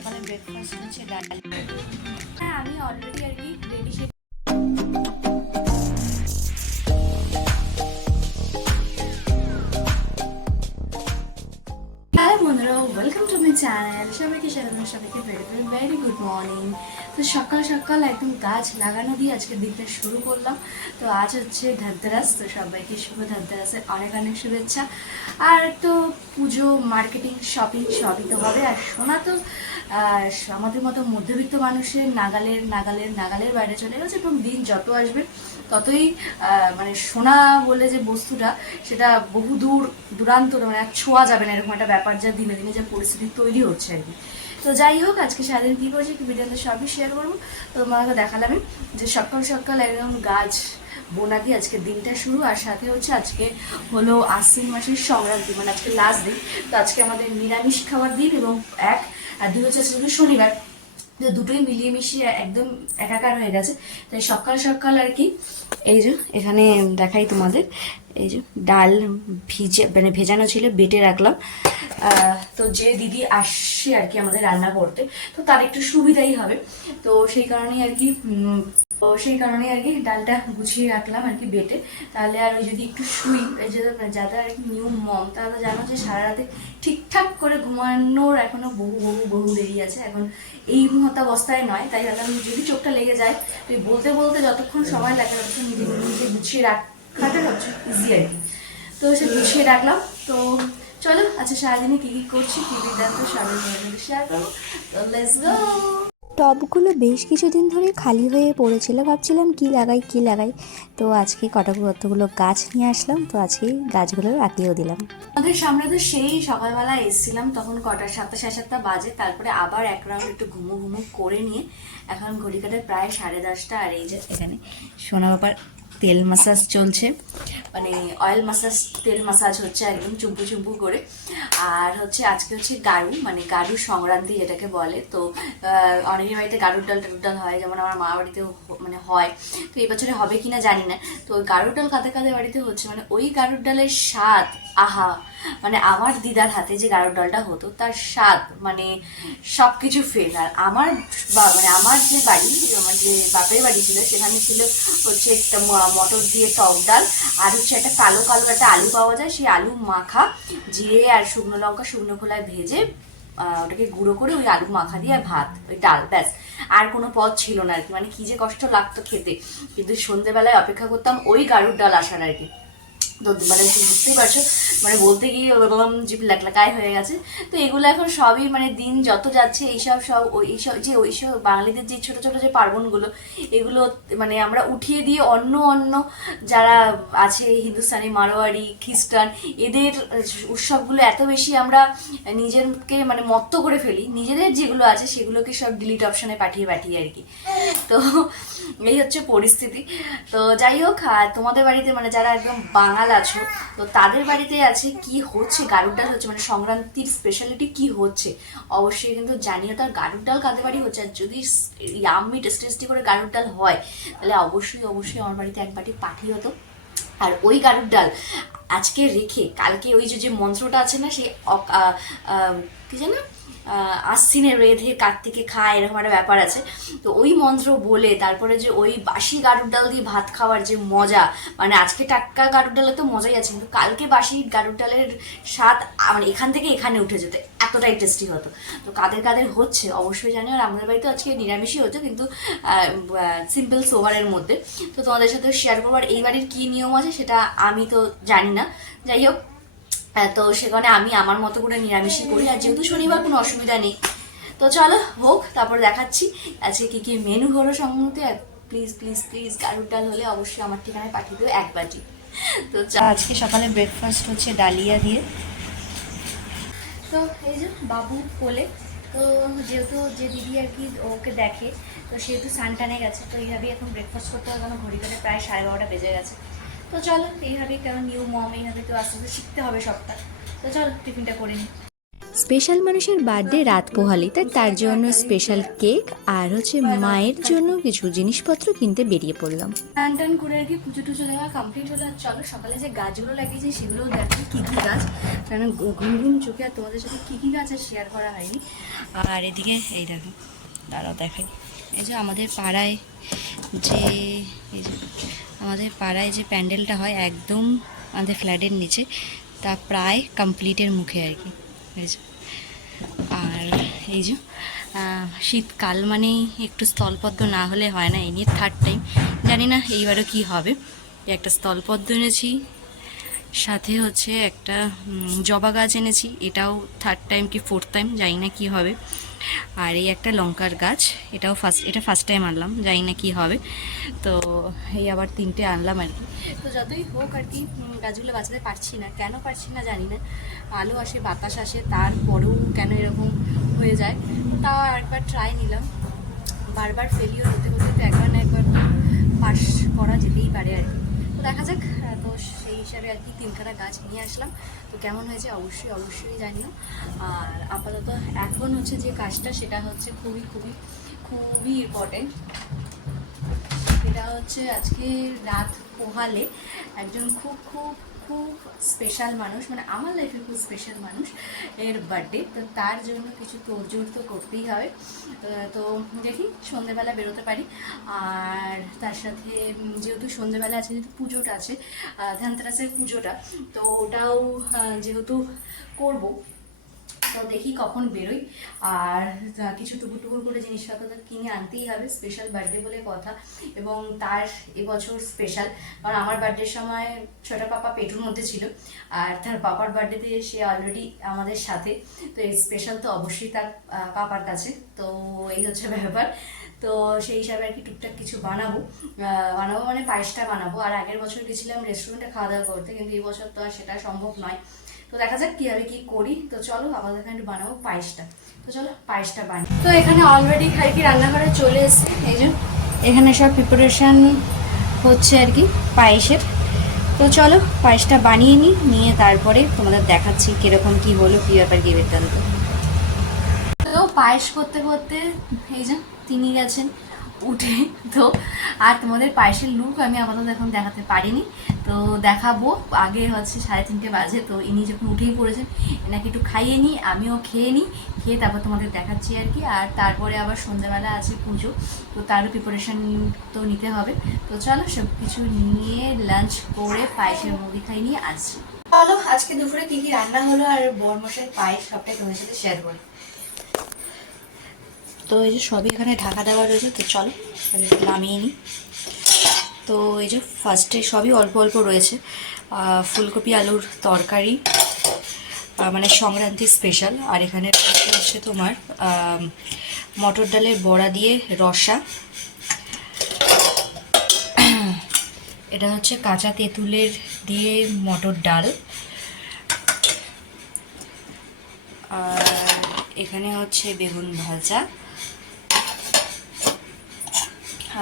সকালে ব্রেকফাস্ট হচ্ছে ডাল। হ্যাঁ আমি অলরেডি আর কি ready welcome to my channel সবাইকে সারাদিন সবাইকে ভেরি ভেরি গুড মর্নিং তো সকাল সকাল একদম গাছ লাগানো দিয়ে আজকে দিনটা শুরু করলাম। তো আজ হচ্ছে ধনতেরাস, তো সবাইকে শুভ ধনতেরাসের অনেক অনেক শুভেচ্ছা। আর তো পুজো মার্কেটিং শপিং সবই তো হবে। আর সোনা তো আমাদের মতো মধ্যবিত্ত মানুষের নাগালের নাগালের নাগালের বাইরে চলে গেছে এবং দিন যত আসবে, ততই মানে সোনা বলে যে বস্তুটা, সেটা বহু দূর দূরান্ত মানে ছোঁয়া যাবে না, এরকম একটা ব্যাপার যা দিনে দিনে যা পরিস্থিতি তৈরি হচ্ছে আর কি। তো যাই হোক, আজকে সারাদিন কী করছি একটু ভিডিওতে সবই শেয়ার করব। তো তোমাকে দেখালাম যে সকাল সকাল একদম গাছ বোনা দিয়ে আজকে দিনটা শুরু, আর সাথে হচ্ছে আজকে হলো আশ্বিন মাসের সংক্রান্তি মানে আজকে লাস্ট দিন। তো আজকে আমাদের নিরামিষ খাওয়ার দিন এবং এক, আর দুই হচ্ছে আজকে শনিবার। দুটোই মিলিয়ে মিশিয়ে একদম একাকার হয়ে গেছে। তাই সকাল সকাল আর কি, এই যে এখানে দেখাই তোমাদের, এই যে ডাল ভিজে মানে ভেজানো ছিল, বেটে রাখলাম। তো যে দিদি আসছে আর কি আমাদের রান্না করতে, তো তার একটু সুবিধাই হবে। তো সেই কারণেই আর কি তো সেই কারণে আর কি ডালটা গুছিয়ে রাখলাম আর কি বেটে। তাহলে আর ওই যদি একটু শুই যাদের আর কি নিউ মম, তারা জানো যে সারা রাতে ঠিকঠাক করে ঘুমানোর এখনও বহু বহু বহু দেরি আছে। এখন এই মতাবস্থায় নয়, তাই ভাবলাম যদি চোখটা লেগে যায় তুই বলতে বলতে যতক্ষণ সময় লাগে ততক্ষণ নিজে নিজে গুছিয়ে রাখাটা সবচেয়ে ইজি আর কি। তো সে গুছিয়ে রাখলাম। তো চলো আচ্ছা সারাদিনে কী কী করছি, কী বিদ্যান্ত সবাই শেয়ার করব। তো লেটস গো টবগুলো বেশ কিছুদিন ধরে খালি হয়ে পড়েছিল। ভাবছিলাম কি লাগাই কি লাগাই। তো আজকে কটা কতগুলো গাছ নিয়ে আসলাম, তো আজকে গাছগুলো রাখিয়েও দিলাম। আমাদের সামনে তো সেই সকালবেলা এসেছিলাম, তখন কটা, সাতটা, সাড়ে সাতটা বাজে। তারপরে আবার এক রাউন্ড একটু ঘুমো ঘুমো করে নিয়ে, এখন ঘড়ি কাটায় প্রায় সাড়ে দশটা, আর এই যে এখানে সোনা বাবার তেল মাসাজ চলছে। মানে অয়েল মাসাজ তেল মাসাজ হচ্ছে একদম চুম্পু চুম্পু করে। আর হচ্ছে আজকে হচ্ছে গাড়ু মানে গাড়ু সংক্রান্তি যেটাকে বলে। তো অনেকের বাড়িতে গাড়ুর ডাল টাড়ুর ডাল হয়, যেমন আমার মা বাড়িতেও মানে হয়। তো এই বছরে হবে কি না জানি না। তো ওই গাড়ুর ডাল কাঁদে কাঁদে বাড়িতে হচ্ছে মানে ওই গাড়ুর ডালের স্বাদ, আহা! মানে আমার দিদার হাতে যে গাড়ুর ডালটা হতো, তার স্বাদ মানে সব কিছু ফেল আর আমার মানে আমার যে বাড়ি আমার যে বাপের বাড়ি ছিল, সেখানে ছিল হচ্ছে একটা মটর দিয়ে টক ডাল আর হচ্ছে একটা কালো কালো একটা আলু পাওয়া যায়, সেই আলু মাখা, জিরে আর শুকনো লঙ্কা শুকনো খোলায় ভেজে ওটাকে গুঁড়ো করে ওই আলু মাখা দিয়ে আর ভাত, ওই ডাল, ব্যাস। আর কোনো পথ ছিল না আর কি মানে কি যে কষ্ট লাগতো খেতে। কিন্তু সন্ধেবেলায় অপেক্ষা করতাম ওই গাড়ুর ডাল আসার আর কি। তো মানে বুঝতেই পারছ? মানে বলতে গিয়ে ওরকম জিপ লেকলাকায় হয়ে গেছে। তো এগুলো এখন সবই মানে দিন যত যাচ্ছে, এইসব সব ওই এইসব যে ওইসব বাঙালিদের যে ছোট ছোট যে পার্বণগুলো, এগুলো মানে আমরা উঠিয়ে দিয়ে অন্য অন্য যারা আছে, হিন্দুস্তানি, মারোয়ারি, খ্রিস্টান, এদের উৎসবগুলো এত বেশি আমরা নিজেরকে মানে মত্ত করে ফেলি। নিজেদের যেগুলো আছে, সেগুলোকে সব ডিলিট অপশনে পাঠিয়ে পাঠিয়ে আর কি। তো এই হচ্ছে পরিস্থিতি। তো যাই হোক, আর তোমাদের বাড়িতে মানে যারা একদম বাঙাল আছো, তো তাদের বাড়িতে আছে কি হচ্ছে? গারুর ডাল হচ্ছে মানে সংক্রান্তির স্পেশালিটি কি হচ্ছে? অবশ্যই কিন্তু জানিও তার গারুর ডাল কাদের বাড়ি হচ্ছে? আর যদি ইয়াম্মি টেস্টি টেস্টি করে গারুর ডাল হয়, তাহলে অবশ্যই অবশ্যই আমার বাড়িতে এক বাটি পাঠিয়ে হতো আর ওই গাড়ুর ডাল আজকে রেখে কালকে ওই যে যে মন্ত্রটা আছে না সেই কি আহ, আশ্বিনে রেধে কার্তিকে খায় এরকম একটা ব্যাপার আছে। তো ওই মন্ত্র বলে তারপরে যে ওই বাসি গাড়ুর ডাল দিয়ে ভাত খাওয়ার যে মজা মানে আজকে টাটকা গাড়ুর ডালে তো মজাই আছে কিন্তু কালকে বাসি গাড়ুর ডালের স্বাদ মানে এখান থেকে এখানে উঠে যেত এতটাই টেস্টি হতো। তো কাদের কাদের হচ্ছে অবশ্যই জানি আর আমাদের বাড়িতে আজকে নিরামিষই হতো কিন্তু সিম্পল সোভারের মধ্যে। তো তোমাদের সাথে শেয়ার করব আর এই বাড়ির কী নিয়ম আছে সেটা আমি তো জানি না। যাই হোক তো সেখানে আমি আমার মতো করে নিরামিষই করি আর যেহেতু শনিবার কোনো অসুবিধা নেই। তো চলো হোক তারপর দেখাচ্ছি। আজকে কী কী মেনু হলো সম্বন্ধে প্লিজ প্লিজ প্লিজ গাড়ুর ডাল হলে অবশ্যই আমার ঠিকানায় পাঠিয়ে দেবে এক বাটি তো আজকে সকালে ব্রেকফাস্ট হচ্ছে ডালিয়া দিয়ে। তো এই যে বাবু কোলে তো যেহেতু যে দিদি আর কি ওকে দেখে তো সেহেতু সানটানে গেছে তো এইভাবেই এখন ব্রেকফাস্ট করতে হবে কারণ ঘড়ি কাটে প্রায় সাড়ে বারোটা বেজে গেছে। তো চলো এইভাবেই কারণ নিউ মম এইভাবে তো আস্তে আস্তে শিখতে হবে সবটা। তো চলো টিফিনটা করে নিই। স্পেশাল মানুষের বার্থডে রাত পোহালি তাই তার জন্য স্পেশাল কেক আর হচ্ছে মায়ের জন্য কিছু জিনিসপত্র কিনতে বেরিয়ে পড়লাম। টান টান করে আর কি পুজো টুজো দেওয়া কমপ্লিট হলে। চলো সকালে যে গাছগুলো লাগিয়েছি সেগুলোও দেখো কী কী গাছ। কারণ ঘুম ঘুম চোখে আর তোমাদের সাথে কী কী গাছ আর শেয়ার করা হয়নি। আর এদিকে এই দেখো দাঁড়াও দেখাই। এই যে আমাদের পাড়ায় যে আমাদের পাড়ায় যে প্যান্ডেলটা হয় একদম আমাদের ফ্ল্যাটের নিচে, তা প্রায় কমপ্লিটের মুখে আর কি আর এই যে শীতকাল মানেই একটু স্থলপদ্ম না হলে হয় না, এই নিয়ে থার্ড টাইম জানি না এইবারও কি হবে। একটা স্থলপদ্ম এনেছি, সাথে হচ্ছে একটা জবা গাছ এনেছি, এটাও থার্ড টাইম কি ফোর্থ টাইম জানি না কি হবে। আর এই একটা লঙ্কার গাছ, এটাও ফার্স্ট এটা ফার্স্ট টাইম আনলাম, জানি না কি হবে। তো এই আবার তিনটে আনলাম আর কি। তো যতই হোক আর কি গাছগুলো বাঁচাতে পারছি না, কেন পারছি না জানি না। আলো আসে, বাতাস আসে, তারপরেও কেন এরকম হয়ে যায়? তাও একবার ট্রাই নিলাম। বারবার ফেলিওর হতে হতে তো একবার না একবার পাস করা যেতেই পারে আর কি। তো দেখা যাক আহ, তো সেই হিসাবে আর কি তিনখানা গাছ নিয়ে আসলাম। তো কেমন হয়েছে অবশ্যই অবশ্যই জানিও। আর আপাতত এখন হচ্ছে যে কাজটা সেটা হচ্ছে খুবই খুবই খুবই ইম্পর্টেন্ট সেটা হচ্ছে আজকে রাত পোহালে একজন খুব খুব খুব স্পেশাল মানুষ মানে আমার লাইফে খুব স্পেশাল মানুষ এর বার্থডে তো তার জন্য কিছু তোড়জোড় তো করতেই হবে। তো দেখি সন্ধেবেলা বেরোতে পারি। আর তার সাথে যেহেতু সন্ধ্যেবেলা আছে যেহেতু পুজোটা আছে আহ, ধ্যানতেরাসের পুজোটা তো ওটাও যেহেতু করব তো দেখি কখন বেরোই। আর কিছু টুকুর টুকুর করে জিনিসপত্র তো কিনে আনতেই হবে স্পেশাল বার্থডে বলে কথা। এবং তার এবছর স্পেশাল কারণ আমার বার্থডের সময় ছোটা পাপা পেটুর মধ্যে ছিল, আর তার পাপার বার্থডেতে সে অলরেডি আমাদের সাথে। তো এই স্পেশাল তো অবশ্যই তার পাপার কাছে। তো এই হচ্ছে ব্যাপার। তো সেই হিসাবে আর কি টুকটাক কিছু বানাবো। বানাবো মানে পায়েসটা বানাবো। আর আগের বছর গেছিলাম রেস্টুরেন্টে খাওয়া দাওয়া করতে, কিন্তু এই বছর তো আর সেটা সম্ভব নয়। তো দেখা যাক কীভাবে কি করি। তো চলো আবার এখানে একটু বানাবো পায়েসটা। তো চলো পায়েসটা বানাই। তো এখানে অলরেডি খাই কি রান্নাঘরে চলে এসেছে। এই এখানে সব প্রিপারেশন হচ্ছে আর কি পায়েসের। তো চলো পায়েসটা বানিয়ে নিই, নিয়ে তারপরে তোমাদের দেখাচ্ছি কীরকম কি হলো, কি ব্যাপার, কি বৃত্তান্ত তো পায়েস করতে করতে এই যে তিনি গেছেন উঠে। তো, আর তোমাদের পায়েসের লুক আমি আপাতত এখন দেখাতে পারিনি। তো দেখাবো, আগে হচ্ছে সাড়ে তিনটে বাজে, তো ইনি যখন উঠেই পড়েছেন, এনাকে একটু খাইয়ে নিই, আমিও খেয়ে নিই, খেয়ে তারপর তোমাদের দেখাচ্ছি আর কি। আর তারপরে আবার সন্ধ্যাবেলা আছে পুজো, তো তারও প্রিপারেশন তো নিতে হবে। তো চলো সব কিছু নিয়ে লাঞ্চ করে পায়েসের মুড়ি খাই নিয়ে আসছি। চলো, আজকে দুপুরে কী কী রান্না হলো আর বরমশের পায়েস সবটাই তোমার সাথে শেয়ার করি। তো এই যে সবই এখানে ঢাকা দেওয়া রয়েছে, তো চলো নামিয়ে নিই। তো এই যে ফার্স্টে সবই অল্প অল্প রয়েছে। ফুলকপি, আলুর তরকারি মানে সংক্রান্তি স্পেশাল আর এখানে হচ্ছে তোমার মটর ডালের বড়া দিয়ে রসা। এটা হচ্ছে কাঁচা তেঁতুলের দিয়ে মটর ডাল। আর এখানে হচ্ছে বেগুন ভাজা।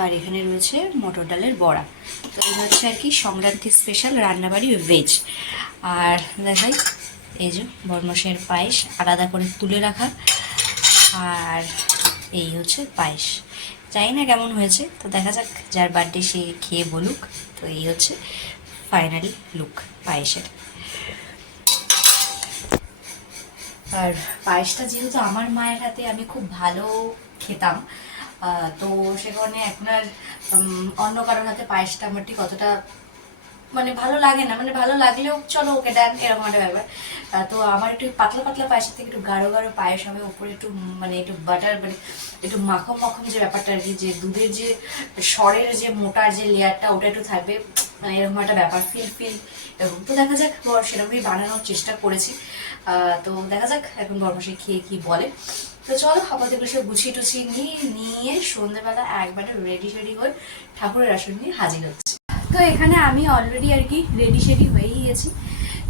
আর এখানে রয়েছে মটর ডালের বড়া। তো এই হচ্ছে আর কি সংক্রান্তি স্পেশাল রান্নাবাড়ি ভেজ আর দেখাই এই যে বর্মসের পায়েস আলাদা করে তুলে রাখা। আর এই হচ্ছে পায়েস। জানি না কেমন হয়েছে, তো দেখা যাক যার বার্থডে সে খেয়ে বলুক। তো এই হচ্ছে ফাইনালি লুক পায়েসের। আর পায়েসটা যেহেতু আমার মায়ের হাতে আমি খুব ভালো খেতাম তো সে কারণে এখন আর অন্য কারোর হাতে পায়েসটা আমার ঠিক অতটা মানে ভালো লাগে না। মানে ভালো লাগলেও চলো ওকে দেন, এরকম একটা ব্যাপার। তো আমার একটু পাতলা পাতলা পায়েসের থেকে একটু গাঢ় গাঢ় পায়েস হবে উপরে একটু মানে একটু বাটার মানে একটু মাখন মাখন যে ব্যাপারটা আর কি, যে দুধের যে সরের যে মোটার যে লেয়ারটা ওটা একটু থাকবে। মানে এরকম একটা ব্যাপার ফিল ফিল এরকম। তো দেখা যাক, বর সেরকমই বানানোর চেষ্টা করেছি। তো দেখা যাক এখন বরমাসে খেয়ে কি বলে। তো চলো, আপাতত এগুলো সব গুছিয়ে টুছিয়ে নিয়ে নিয়ে সন্ধ্যেবেলা একবারে রেডি শেডি হয়ে ঠাকুরের আসন নিয়ে হাজির হচ্ছে। তো এখানে আমি অলরেডি আর কি রেডি শেডি হয়েই গেছি।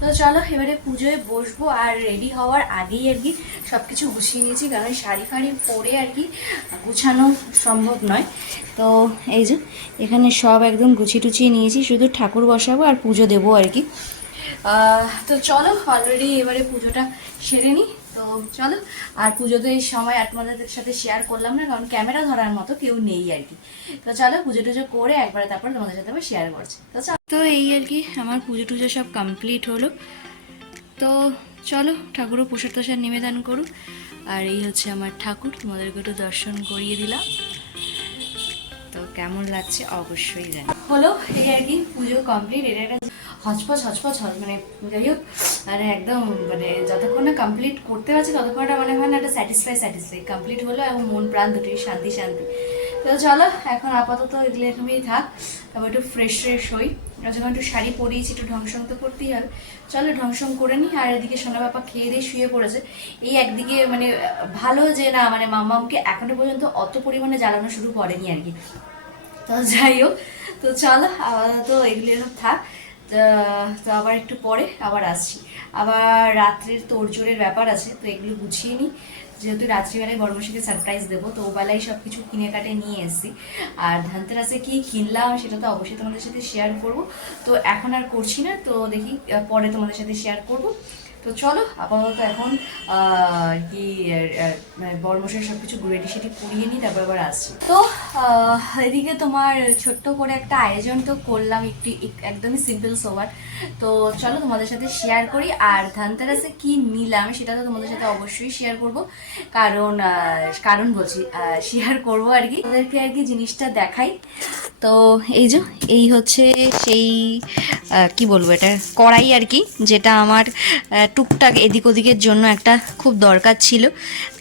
তো চলো, এবারে পুজোয় বসবো আর রেডি হওয়ার আগেই আর কি সব কিছু গুছিয়ে নিয়েছি, কারণ শাড়ি ফাড়ি পরে আর কি গুছানো সম্ভব নয়। তো এই যে, এখানে সব একদম গুছিয়ে টুছিয়ে নিয়েছি, শুধু ঠাকুর বসাবো আর পুজো দেবো আর কি। তো চলো অলরেডি এবারে পুজোটা সেরে নিই। তো চলো, আর পুজোতে এই সময় আর তোমাদের সাথে শেয়ার করলাম না, কারণ ক্যামেরা ধরার মতো কেউ নেই আর কি। তো চলো, পুজো টুজো করে একবারে তারপর তোমাদের সাথে আবার শেয়ার করছি। তো চলো। তো এই আর কি, আমার পুজো টুজো সব কমপ্লিট হলো। তো চলো, ঠাকুরও প্রসাদ প্রসাদ নিবেদন করুক। আর এই হচ্ছে আমার ঠাকুর, তোমাদেরকে একটু দর্শন করিয়ে দিলাম। কেমন লাগছে অবশ্যই জানি। হলো, এই আর কি, পুজো কমপ্লিট এটা একটা হচপচ হচপচ মানে যাই হোক মানে একদম মানে যতক্ষণ না কমপ্লিট করতে পারছি, ততক্ষণ একটা মানে হয় না একটা স্যাটিসফাই স্যাটিসফাই কমপ্লিট হলো এবং মন, প্রাণ দুটোই শান্তি শান্তি। তো চলো, এখন আপাতত এগুলো এরকমই থাক। তারপর একটু ফ্রেশ ফ্রেশ হই। আর যখন একটু শাড়ি পরিয়েছি, একটু ঢংসং তো করতেই হবে। চলো, ঢংসং করে নিই। আর এদিকে সোনা বাবা খেয়ে দিয়ে শুয়ে পড়েছে। এই একদিকে মানে ভালো যে না মানে মামামকে এখনও পর্যন্ত অত পরিমাণে জ্বালানো শুরু করেনি আর কি। তো যাই হোক, তো চলো, আপাতত এগুলো এরকম থাক। তা- আবার একটু পরে আবার আসছি। আবার রাত্রের তোড়জোড়ের ব্যাপার আছে, তো এগুলো গুছিয়ে নিই যেহেতু রাত্রিবেলায় বড়মশিকে সারপ্রাইজ দেবো, তো ও বেলায় সব কিছু কিনে কাটে নিয়ে এসেছি। আর ধানতেরাসে কি কিনলাম সেটা তো অবশ্যই তোমাদের সাথে শেয়ার করব। তো এখন আর করছি না, তো দেখি, পরে তোমাদের সাথে শেয়ার করব। তো চলো, আপাতত এখন কি বড়মশাই সব কিছু গুড়েটি সেটি পুড়িয়ে নিই তারপর আবার আসছি। তো এদিকে তোমার ছোট্ট করে একটা আয়োজন তো করলাম, একটি একদমই সিম্পল সোবার। তো চলো তোমাদের সাথে শেয়ার করি, আর ধানতেরাসে কি নিলাম সেটা তো তোমাদের সাথে অবশ্যই শেয়ার করব। কারণ কারণ বলছি শেয়ার করব আর কি। ওদেরকে আর কি জিনিসটা দেখাই। তো এই যে, এই হচ্ছে সেই কি বলব এটা, কড়াই আর কি, যেটা আমার টুকটাক এদিক ওদিকের জন্য একটা খুব দরকার ছিল।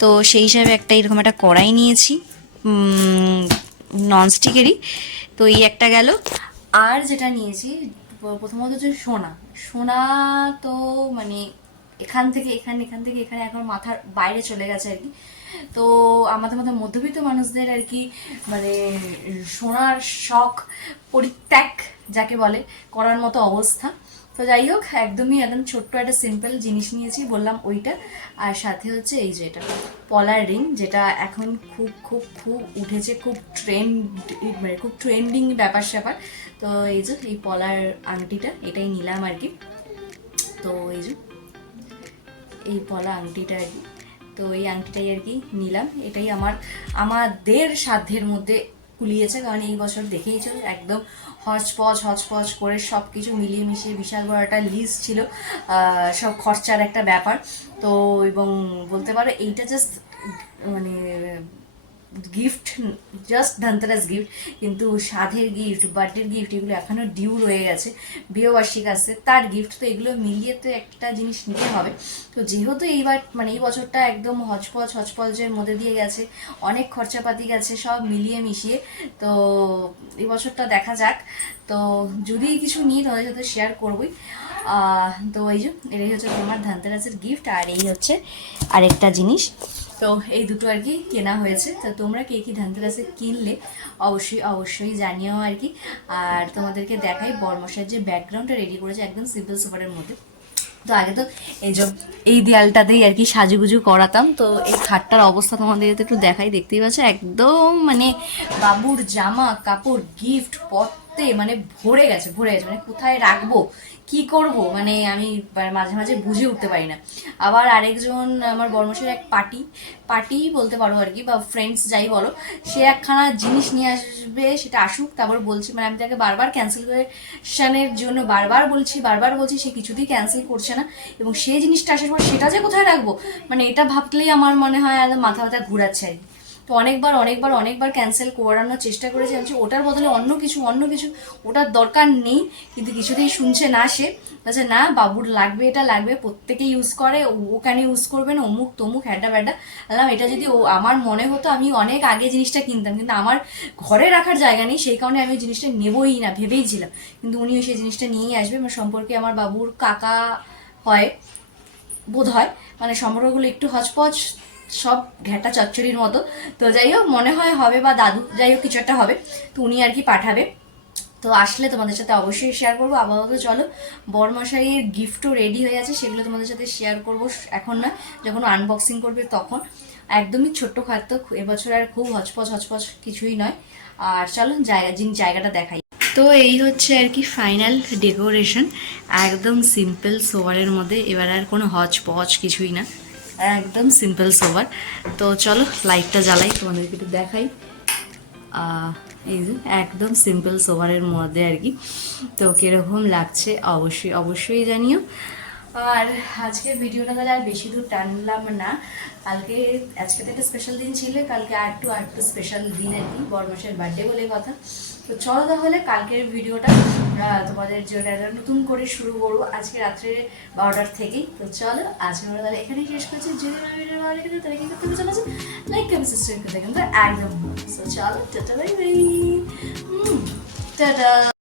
তো সেই হিসাবে একটা এরকম একটা কড়াই নিয়েছি ননস্টিকেরই তো এই একটা গেল। আর যেটা নিয়েছি, প্রথমত হচ্ছে সোনা। সোনা তো মানে এখান থেকে, এখানে, এখান থেকে, এখানে এখন মাথার বাইরে চলে গেছে আর কি। তো আমাদের মতো মধ্যবিত্ত মানুষদের আর কি মানে সোনার শখ, পরিত্যাগ যাকে বলে, করার মতো অবস্থা। তো যাই হোক, একদমই একদম ছোট্ট একটা সিম্পল জিনিস নিয়েছি, বললাম ওইটা। আর সাথে হচ্ছে এই যে এটা, পলার রিং, যেটা এখন খুব খুব খুব উঠেছে, খুব ট্রেন্ড মানে খুব ট্রেন্ডিং ব্যাপার স্যাপার। তো এই যে, এই পলার আংটিটা, এটাই নিলাম আর কি। তো এই যে, এই পলা আংটিটা আর কি। তো এই আংটিটাই আর কি নিলাম। এটাই আমার, আমাদের সাধ্যের মধ্যে কুলিয়েছে, কারণ এই বছর দেখেই দেখেইছো একদম হজপজ হজপজ করে সব কিছু মিলিয়ে মিশিয়ে বিশাল বড় একটা লিজ ছিল সব খরচার একটা ব্যাপার। তো এবং বলতে পারো, এইটা জাস্ট মানে গিফট জাস্ট ধনতেরাস গিফট কিন্তু সাধের গিফট বার্থডের গিফট এগুলো এখনও ডিউ রয়ে গেছে। বিয়েবার্ষিক আসছে তার গিফট তো এগুলো মিলিয়ে তো একটা জিনিস নিতে হবে। তো যেহেতু এইবার মানে এই বছরটা একদম হচপচ হচপচের মধ্যে দিয়ে গেছে, অনেক খরচাপাতি গেছে, সব মিলিয়ে মিশিয়ে, তো এই বছরটা দেখা যাক। তো যদি কিছু নিই তোমাদের সাথে শেয়ার করবই তো এই যে, এটাই হচ্ছে তোমার ধানতেরাসের গিফট আর এই হচ্ছে আরেকটা জিনিস। তো এই দুটো আর কি কেনা হয়েছে। তো তোমরা কে কি ধানতেরাসে কিনলে অবশ্যই অবশ্যই জানিও আর কি। আর তোমাদেরকে দেখাই বর্মশার যে ব্যাকগ্রাউন্ডটা রেডি করেছে একদম সিম্পল সুপারের মধ্যে। তো আগে তো এই যে এই দেয়ালটাতেই আর কি সাজুগুজু করাতাম। তো এই খাটটার অবস্থা তোমাদের একটু দেখাই, দেখতেই পাচ্ছ? একদম মানে বাবুর জামা, কাপড় গিফট পত্তে মানে ভরে গেছে ভরে গেছে। মানে কোথায় রাখব? কি করব? মানে আমি মাঝে মাঝে বুঝে উঠতে পারি না। আবার আরেকজন আমার বর্মশের এক পার্টি পার্টি বলতে পারো আর কি, বা ফ্রেন্ডস যাই বলো, সে একখানা জিনিস নিয়ে আসবে, সেটা আসুক, তারপর বলছি মানে আমি তাকে বারবার ক্যান্সেলেশনের জন্য বারবার বলছি বারবার বলছি, সে কিছুতেই ক্যান্সেল করছে না। এবং সেই জিনিসটা আসার পর সেটা যে কোথায় রাখব? মানে এটা ভাবলেই আমার মনে হয় মাথা ব্যথা ঘুরাচ্ছে। আর কি তো অনেকবার অনেকবার অনেকবার ক্যান্সেল করানোর চেষ্টা করেছি। বলছি, ওটার বদলে অন্য কিছু অন্য কিছু। ওটার দরকার নেই কিন্তু কিছুতেই শুনছে না সে। বলছে না বাবুর লাগবে এটা লাগবে প্রত্যেকে ইউজ করে। ও- কেন ইউজ করবে না? অমুক তমুক হ্যাডা ব্যাডা। বললাম এটা যদি ও আমার মনে হতো আমি অনেক আগে জিনিসটা কিনতাম কিন্তু আমার ঘরে রাখার জায়গা নেই সেই কারণে আমি ওই জিনিসটা নেবই না ভেবেইছিলাম কিন্তু উনিও সেই জিনিসটা নিয়েই আসবে। আমার সম্পর্কে আমার বাবুর কাকা হয় বোধ হয় মানে সম্পর্কগুলো একটু হচপচ সব ঘেটা চচ্চড়ির মতো। তো যাই হোক, মনে হয় হবে বা দাদু, যাই হোক, কিছু একটা হবে। তো উনি আর কি পাঠাবে। তো আসলে তোমাদের সাথে অবশ্যই শেয়ার করব। আপাতত চলো, বরমশাইয়ের গিফটও রেডি হয়ে আছে। সেগুলো তোমাদের সাথে শেয়ার করব এখন না যখন আনবক্সিং করবে তখন। একদমই ছোট্ট খাদ্য। এবছর আর খুব হচপচ হচপচ কিছুই নয়। আর চলো, জায়গা যিনি জায়গাটা দেখাই। তো এই হচ্ছে আর কি ফাইনাল ডেকোরেশন একদম সিম্পল সোয়ারের মধ্যে। এবার আর কোনো হচপচ কিছুই না। একদম সিম্পল সোবার তো চলো লাইটটা জ্বালাই, তোমাদেরকে একটু দেখাই। এই যে, একদম সিম্পল সোভারের মধ্যে আর কি। তো কীরকম লাগছে, অবশ্যই অবশ্যই জানিও। আর আজকে ভিডিওটা তাহলে আর বেশি দূর টানলাম না। কালকে, আজকে তো একটা স্পেশাল দিন ছিল, কালকে আর একটু আর একটু স্পেশাল দিন আর কি বড় বরমাসের বার্থডে বলে কথা। তো চলো তাহলে কালকের ভিডিওটা তোমাদের জন্য একটা নতুন করে শুরু করব আজকে রাত্রে বারোটার থেকেই। তো চলো, আজকে আমরা তাহলে এখানেই শেষ করছি। যদি ভিডিও ভালো লেগে তাহলে কি করতে হবে লাইক কমেন্ট সাবস্ক্রাইব করতে কিন্তু একদম। চলো, টাটা বাই বাই টাটা।